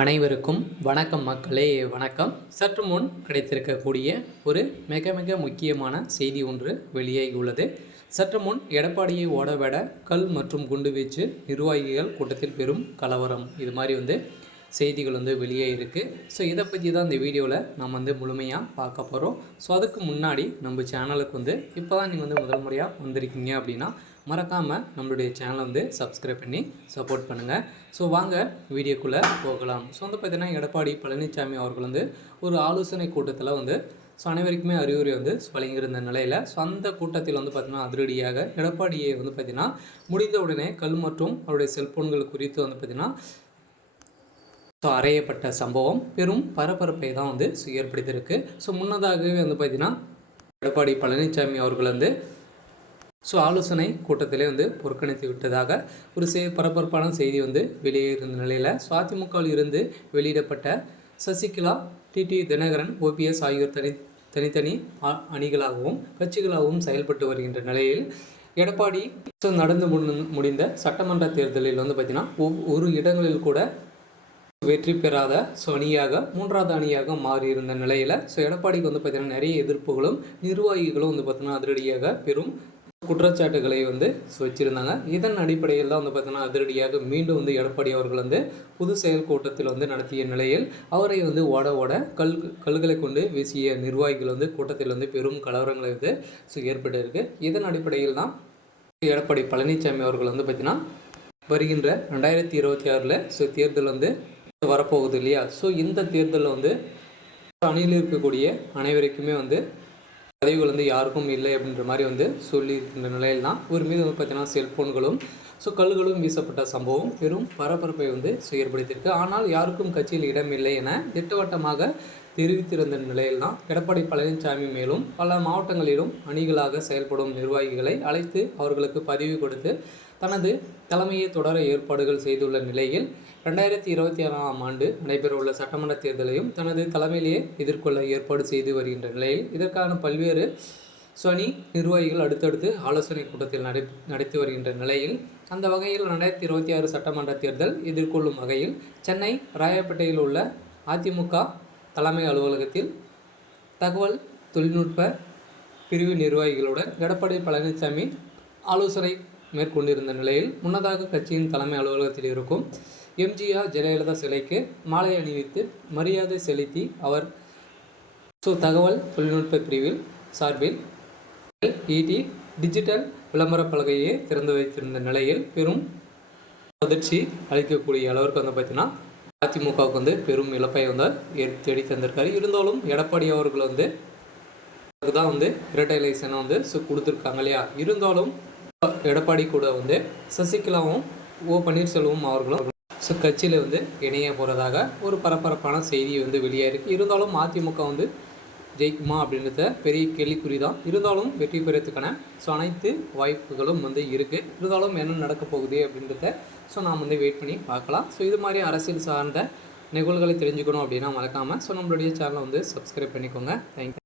அனைவருக்கும் வணக்கம் மக்களே, வணக்கம். சற்று முன் கிடைத்திருக்கக்கூடிய ஒரு மிக மிக முக்கியமான செய்தி ஒன்று வெளியாகியுள்ளது. சற்று முன் எடப்பாடியை ஓடவிட கல் மற்றும் குண்டு வீச்சு, நிர்வாகிகள் கூட்டத்தில் பெரும் கலவரம், இது மாதிரி செய்திகள் வெளியாகிருக்கு. ஸோ இதை பற்றி தான் இந்த வீடியோவில் நம்ம முழுமையாக பார்க்க போகிறோம். ஸோ அதுக்கு முன்னாடி நம்ம சேனலுக்கு இப்போ தான் நீங்கள் முதல் முறையாக வந்திருக்கீங்க அப்படின்னா மறக்காமல் நம்மளுடைய சேனலை சப்ஸ்கிரைப் பண்ணி சப்போர்ட் பண்ணுங்கள். ஸோ வாங்க வீடியோக்குள்ளே போகலாம். ஸோ பார்த்தீங்கன்னா எடப்பாடி பழனிசாமி அவர்கள் ஒரு ஆலோசனை கூட்டத்தில் ஸோ அனைவருக்குமே அறிவுரை வழங்கியிருந்த நிலையில் ஸோ அந்த கூட்டத்தில் பார்த்திங்கன்னா அதிரடியாக எடப்பாடியை பார்த்திங்கன்னா முடிந்த உடனே கல் மற்றும் அவருடைய செல்ஃபோன்கள் குறித்து பார்த்திங்கன்னா ஸோ அறையப்பட்ட சம்பவம் பெரும் பரபரப்பை தான் ஸோ ஏற்படுத்தியிருக்கு. ஸோ முன்னதாகவே பார்த்திங்கன்னா எடப்பாடி பழனிசாமி அவர்கள் ஸோ ஆலோசனை கூட்டத்திலே புறக்கணித்து விட்டதாக ஒரு பரபரப்பான செய்தி வெளியேறின நிலையில் ஸோ அதிமுகவில் இருந்து வெளியிடப்பட்ட சசிகலா, டிடி தினகரன், ஓபிஎஸ் ஆகியோர் தனித்தனி அணிகளாகவும் கட்சிகளாகவும் செயல்பட்டு வருகின்ற நிலையில் எடப்பாடி நடந்து முடிந்த சட்டமன்ற தேர்தலில் பார்த்திங்கன்னா ஒரு இடங்களில் கூட வெற்றி பெறாத ஸோ அணியாக மூன்றாவது அணியாக மாறியிருந்த நிலையில் ஸோ எடப்பாடிக்கு பார்த்திங்கன்னா நிறைய எதிர்ப்புகளும் நிர்வாகிகளும் பார்த்திங்கன்னா அதிரடியாக பெரும் குற்றச்சாட்டுகளை வச்சுருந்தாங்க. இதன் அடிப்படையில் தான் பார்த்தீங்கன்னா அதிரடியாக மீண்டும் எடப்பாடி அவர்கள் புது செயல் கூட்டத்தில் நடத்திய நிலையில் அவரை ஓட கல்களை கொண்டு வீசிய நிர்வாகிகள் கூட்டத்தில் பெரும் கலவரங்களை ஸோ ஏற்பட்டிருக்கு. இதன் அடிப்படையில் தான் எடப்பாடி பழனிசாமி அவர்கள் பார்த்திங்கன்னா வருகின்ற 2026 ஸோ தேர்தல் வரப்போகுது இல்லையா. ஸோ இந்த தேர்தலில் அணியில் இருக்கக்கூடிய அனைவருக்குமே பதவிகள் யாருக்கும் இல்லை அப்படின்ற மாதிரி சொல்லியிருக்கின்ற நிலையில் தான் ஒரு மீது பார்த்தீங்கன்னா செல்ஃபோன்களும் ஸோ கல்களும் வீசப்பட்ட சம்பவம் பெரும் பரபரப்பை ஏற்படுத்தியிருக்கு. ஆனால் யாருக்கும் கட்சியில் இடமில்லை என திட்டவட்டமாக தெரிவித்திருந்த நிலையில் தான் எடப்பாடி பழனிசாமி மேலும் பல மாவட்டங்களிலும் அணிகளாக செயல்படும் நிர்வாகிகளை அழைத்து அவர்களுக்கு பதவி கொடுத்து தனது தலைமையை தொடர ஏற்பாடுகள் செய்துள்ள நிலையில் 2026ஆம் ஆண்டு நடைபெறவுள்ள சட்டமன்ற தேர்தலையும் தனது தலைமையிலேயே எதிர்கொள்ள ஏற்பாடு செய்து வருகின்ற நிலையில் இதற்கான பல்வேறு அணி நிர்வாகிகள் அடுத்தடுத்து ஆலோசனை கூட்டத்தில் நடத்தி வருகின்ற நிலையில் அந்த வகையில் 2026 சட்டமன்ற தேர்தல் எதிர்கொள்ளும் வகையில் சென்னை ராயப்பேட்டையில் உள்ள அதிமுக தலைமை அலுவலகத்தில் தகவல் தொழில்நுட்ப பிரிவு நிர்வாகிகளுடன் எடப்பாடி பழனிசாமி ஆலோசனை மேற்கொண்டிருந்த நிலையில் முன்னதாக கட்சியின் தலைமை அலுவலகத்தில் இருக்கும் எம்ஜிஆர் ஜெயலலிதா சிலைக்கு மாலை அணிவித்து மரியாதை செலுத்தி அவர் தகவல் தொழில்நுட்ப பிரிவில் சார்பில் இடி டிஜிட்டல் விளம்பர பலகையை திறந்து வைத்திருந்த நிலையில் பெரும் அதிர்ச்சி அளிக்கக்கூடிய அளவிற்கு பார்த்தீங்கன்னா அதிமுகவுக்கு பெரும் இழப்பை தேடி தந்திருக்காரு. இருந்தாலும் எடப்பாடி அவர்கள் அதுதான் இரட்டை லைசனை கொடுத்துருக்காங்க இல்லையா. இருந்தாலும் எடப்பாடி கூட சசிகலாவும் பன்னீர்செல்வம் அவர்களும் கட்சியில் இணைய போகிறதாக ஒரு பரபரப்பான செய்தி வெளியாயிருக்கு. இருந்தாலும் அதிமுக ஜெயிக்குமா அப்படின்றத பெரிய கேள்விக்குறி தான். இருந்தாலும் வெற்றி பெறத்துக்கான அனைத்து வாய்ப்புகளும் இருக்குது. இருந்தாலும் என்ன நடக்க போகுது அப்படின்றத நாம் வெயிட் பண்ணி பார்க்கலாம். இது மாதிரி அரசியல் சார்ந்த நிகழ்வுகளை தெரிஞ்சுக்கணும் அப்படின்னா மறக்காமல் நம்மளுடைய சேனலை சப்ஸ்கிரைப் பண்ணிக்கோங்க. தேங்க்யூ.